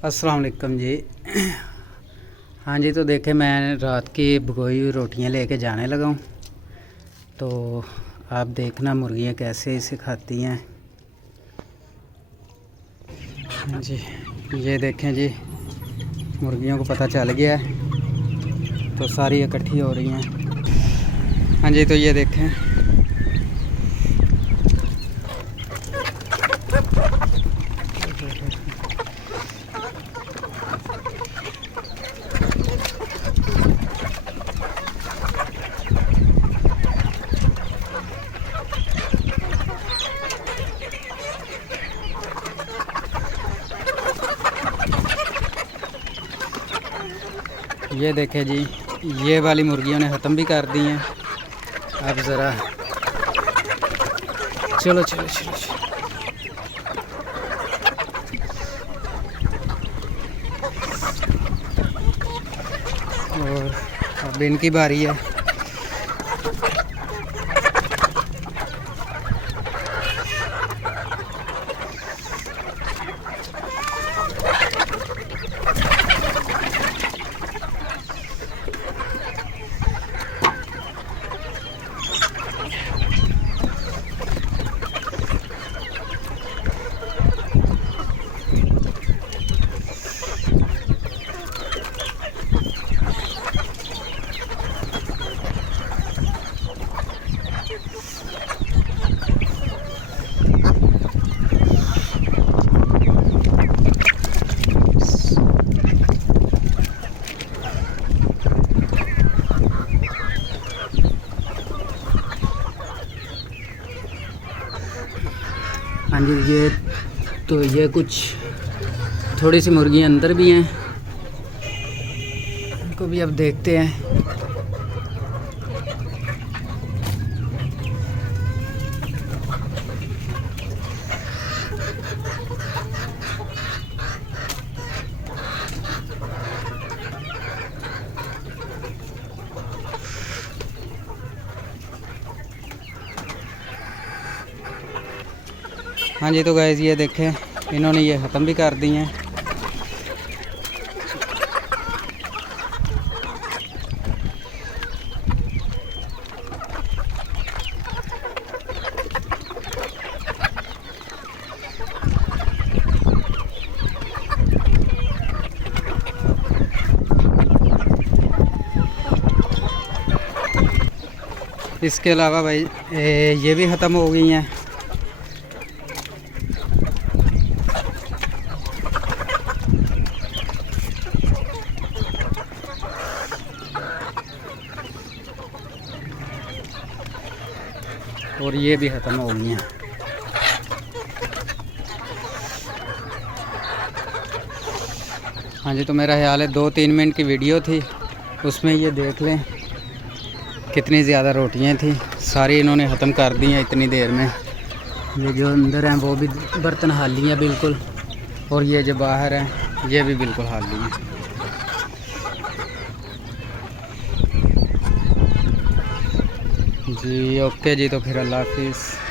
अस्सलाम वालेकुम जी। हाँ जी, तो देखे मैं रात की भगोई हुई रोटियां लेके जाने लगा हूँ। तो आप देखना मुर्गियाँ कैसे इसे खाती हैं। हाँ जी, ये देखें जी, मुर्गियों को पता चल गया है तो सारी इकट्ठी हो रही हैं। हाँ जी, तो ये देखें, ये देखें जी, ये वाली मुर्गियों ने ख़त्म भी कर दी हैं। अब ज़रा चलो चलो चलो चलो। और अब इनकी बारी है। हाँ जी, ये कुछ थोड़ी सी मुर्गियाँ अंदर भी हैं, इनको भी अब देखते हैं। हाँ जी, तो गाइस ये देखें, इन्होंने ये ख़त्म भी कर दी हैं। इसके अलावा भाई ये भी ख़त्म हो गई हैं। और ये भी ख़त्म हो गई हैं। हाँ जी, तो मेरा ख्याल है 2-3 मिनट की वीडियो थी, उसमें ये देख लें कितनी ज़्यादा रोटियां थी, सारी इन्होंने ख़त्म कर दी हैं इतनी देर में। ये जो अंदर हैं वो भी बर्तन खाली हैं बिल्कुल, और ये जो बाहर हैं ये भी बिल्कुल खाली हैं। जी ओके जी, तो फिर अल्लाह हाफिज़।